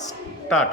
Start.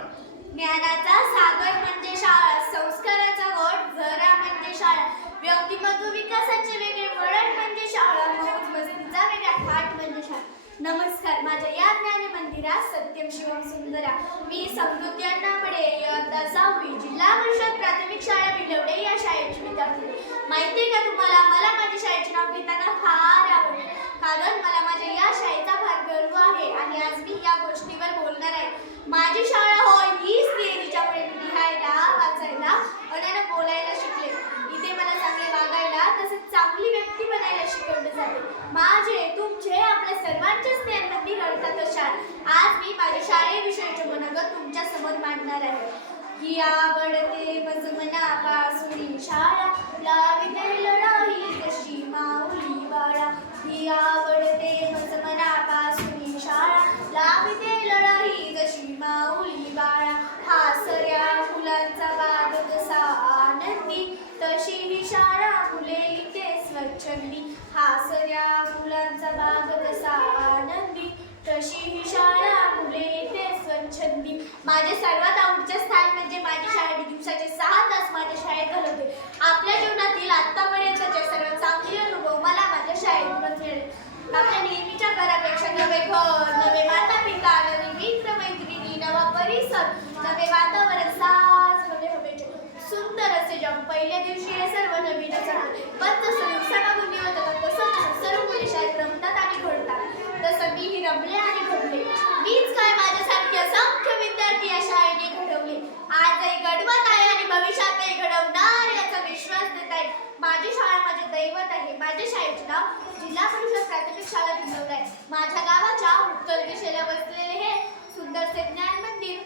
ज्ञानाचा सागर म्हणजे शाळा, संस्काराचा गोड झरा म्हणजे शाळा, व्यक्तिमत्व विकासाचे वेगळे वळण म्हणजे शाळा, मौज मस्तीचा वेगळा थाट म्हणजे शाळा. नमस्कार. माझ्या या ज्ञान मंदिरात सत्यम शिवम सुंदरा. मी समृद्धी अण्णामडे, इयत्ता 6वी, जिल्हा परिषद प्राथमिक शाळा बिलवडे या शाळेची विद्यार्थी. माहिती का तुम्हाला, मला माझ्या शाळेचे नाव घेताना फार आवडते, कारण मला माझ्या या शाळेचा फार गर्व आहे आणि आज मी या गोष्टीवर बोलणार आहे. माझी शाळा होय हीच ती जिच्यामुळे मी लिहायला, वाचायला आणि बोलायला शिकले. इथे मला चांगले वागायला तसेच चांगली व्यक्ती बनायला शिकवले जाते. माझे, तुमचे, आपल्या सर्वांचेच ज्ञान मंदिर अर्थातच शाळा. आज मी माझ्या शाळेविषयीचे मनोगत तुमच्या समोर मांडणार आहे. ही आवडते मज मनापासून शाळा, लाविते लढाई जशी माऊली बाळा. ही आवडते मज मनापासून शाळा, लाविते लढाई जशी माऊली बाळा. हासऱ्या फुलांचा बाग जसा आनंदी, तशी ही शाळा फुले इथे स्वच्छंदी. हासऱ्या फुलांचा बाग जसा आनंदी, तशी ही शाळा फुले इथे स्वच्छंदी. माझे सर्वात आवडीचे स्थान म्हणजे माझी शाळा. मी दिवसाचे 6 तास माझ्या शाळेत घालवते. आपल्या जीवनातील आतापर्यंतचे सर्वात चांगले अनुभव मला माझ्या शाळेतूनच मिळाले. आपल्या नेहमीच्या घरापेक्षा नवे घर, नवे माता पिता, नवी मित्र मैत्रिणी, नवा परिसर, नवे वातावरण, साज हवे हवेचे सुंदर असे जग. पहिल्या दिवशी हे सर्व नवीनच आहे, पण जसं दिवसामागून दिवस जातात तसं सर्व मुली शाळेत रमतात आणि घडतात. तसं मीही रमले आणि घडले. मीच काय, माझ्यासारखे असंख्य विद्यार्थी या शाळेने घडवले. आजही घडवत आहे आणि भविष्यातही घडवणार याचा विश्वास देत आहे. माझी शाळा माझे दैवत आहे. माझ्या शाळेचे नाव जिल्हा परिषद प्राथमिक शाळा बिलवडे आहे. माझ्या गावाच्या उत्तर दिशेला बसलेले हे सुंदरसे ज्ञान मंदिर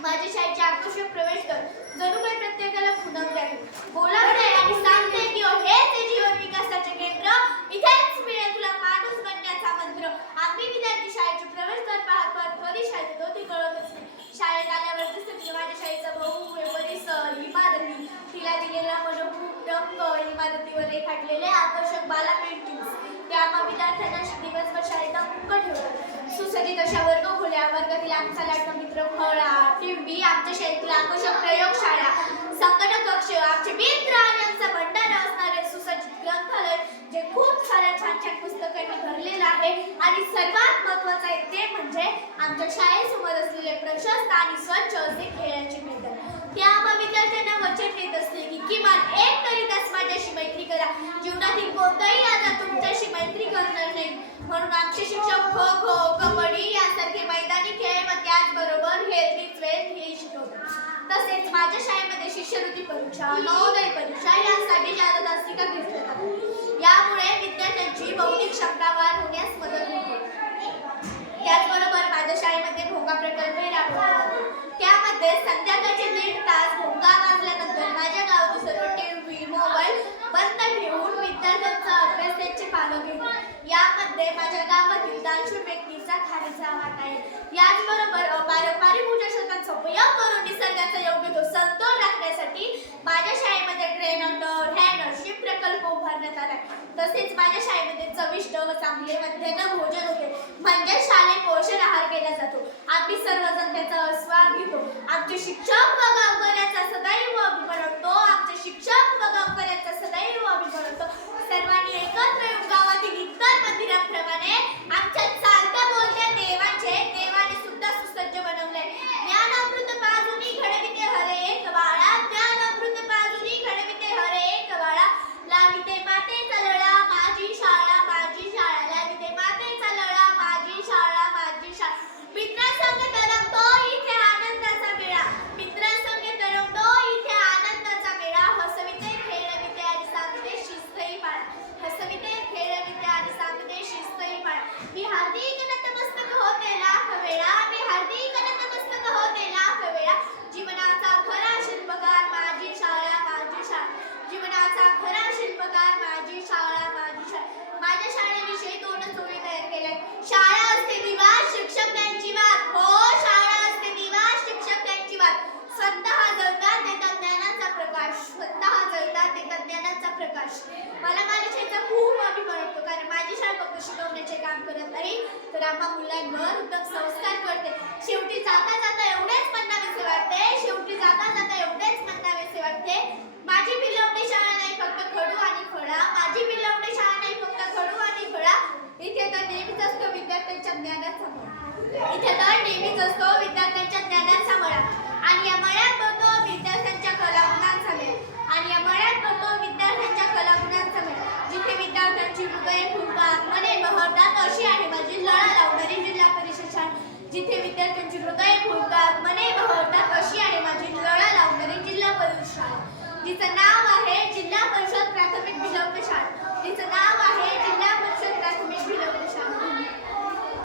माझ्या शाळेचे आकर्षक प्रवेशद्वार जणू काही प्रत्येकाला खुणवते आहे, बोलावते आणि सांगते की हेच आहे जीवन विकासाचे केंद्र, इथेच मिळेल तुला माणूस बनण्याचा मंत्र. आम्ही विद्यार्थी शाळेचे प्रवेशद्वार पाहत पाहत कधी शाळेत येतो ते कळतच नाही. शाळेत आल्यावर दिसते की माझ्या शाळेचा भव्य परिसर, इमारती, तिला दिलेला मनोहर रंग, इमारतीवर रेखाटलेले आकर्षक बाला पेंटिंग्स, त्या विद्यार्थ्यांना दिवसभर शाळेत मुक्त ठेवतात. सुसज्जित अशा वर्गखोल्या, वर्गातील आमचा लाडका मित्र फळा, टीव्ही, आमच्या शाळेतील आकर्षक प्रयोगशाळा, संगणक कक्ष, आमचे मित्र आणि आमचा भंडारा असणारे सुसज्जित ग्रंथालय जे खूप साऱ्या छान छान पुस्तकांनी भरलेलं आहे. आणि सर्वात महत्त्वाचं आहे ते म्हणजे आमच्या शाळेसमोर असलेले प्रशस्त आणि स्वच्छ असे खेळाचे मैदान. त्या विद्यार्थ्यांना वचन देत असते की किमान एक तरी तास माझ्याशी मैत्री करा. जीवनातील कोणताही आजार तुमच्याशी मैत्री करणार नाही, म्हणून आमचे शिक्षक खो खो, कबड्डी यासारखे मैदानी खेळ व त्याचबरोबर हेल्थ हे शिकवतात. तसेच माझ्या शाळेमध्ये शिष्यवृत्ती परीक्षा, नवोदय परीक्षा यासाठी जादा तासिका घेतल्या जातात. यामुळे विद्यार्थ्यांची बौद्धिक क्षमता वाढ होण्यास मदत होते. त्याचबरोबर माझ्या शाळेमध्ये भोंगा प्रकल्प राबवतात. त्यामध्ये संध्याकाळचे 1.5 तास भोंगा वाजल्यानंतर माझ्या गावातील सर्व टीव्ही, मोबाईल बंद ठेवून विद्यार्थ्यांचा अभ्यास त्यांचे पालक घेतात. यामध्ये माझ्या गावातील दानशूर व्यक्तीचा खारीचा वाटा आहे. याचबरोबर पारंपरिक पूजा शब्दांचा उपयोग करून निसर्गाचा योग्य तो समतोल राखण्यासाठी माझ्या शाळेमध्ये ट्रेनर, हँडशिप प्रकल्प उभारण्यात आला. तसेच माझ्या शाळेमध्ये चविष्ट व चांगले मध्यान्ह भोजन होते, म्हणजे शालेय पोषण आहार केला जातो. आम्ही सर्वजण त्याचा आस्वाद घेतो. आमचे शिक्षक व गावकऱ्यांचा सदैव अभिमान वाटतो. आमचे शिक्षक व गावकऱ्यांचा सदैव अभिमान वाटतो. सर्वांनी एकत्र येऊन गावातील इतर मंदिरांप्रमाणे आमच्या चालत्या बोलत्या देवाने सुद्धा सुसज्ज बनवलंय. ज्ञानामृत पाजुनी घडविते हरे एक बाळा, ज्ञानामृत पाजुनी घडविते हरे एक बाळा. लाविते मातेचा लळा माझी शाळा, माझी शाळा. लाविते मातेचा लळा माझी शाळा, माझी शाळा. मित्रांसंग तरंगतो इथे आनंदाचा मेळा, मित्रांसंग तरंगतो इथे आनंदाचा मेळा. हसविते खेळविते आणि सांगते शिस्तही पाळा, हसविते खेळविते आणि सांगते शिस्तही पाळा. मी हार्दिक नतमस्तक होते लाख वेळा, मी हार्दिक नतमस्तक होते लाख वेळा. जीवनाचा खरा शिल्पकार माझी शाळा, माझी शाळा. जीवनाचा खरा शिल्पकार माझी शाळा, माझी शाळा. माझ्या शाळेविषयी 2 ओळी तयार केल्या. शाळा असते दिवा, शिक्षक त्यांची वाट. हो, शाळा असते दिवा, शिक्षक त्यांची वाट. स्वतः जळतात देतात ज्ञानाचा प्रकाश, स्वतः जळतात देतात ज्ञानाचा प्रकाश. मला माझ्या शाळेचा खूप अभिमान वाटतो, कारण माझी शाळा फक्त शिकवण्याचे काम करत नाही, तर आम्हा मुलांवर उत्तम संस्कार करते. शेवटी जाता जाता माझी भिलवडी शाळा नाही फक्त खडू आणि फळा, माझी भिलवडी शाळा नाही फक्त खडू आणि फळा, इथे तर नेहमीच असतो विद्यार्थ्यांच्या ज्ञानाचा मळा. इथे तर नेहमीच असतो विद्यार्थ्यांच्या ज्ञानाचा मळा. आणि या मळ्यात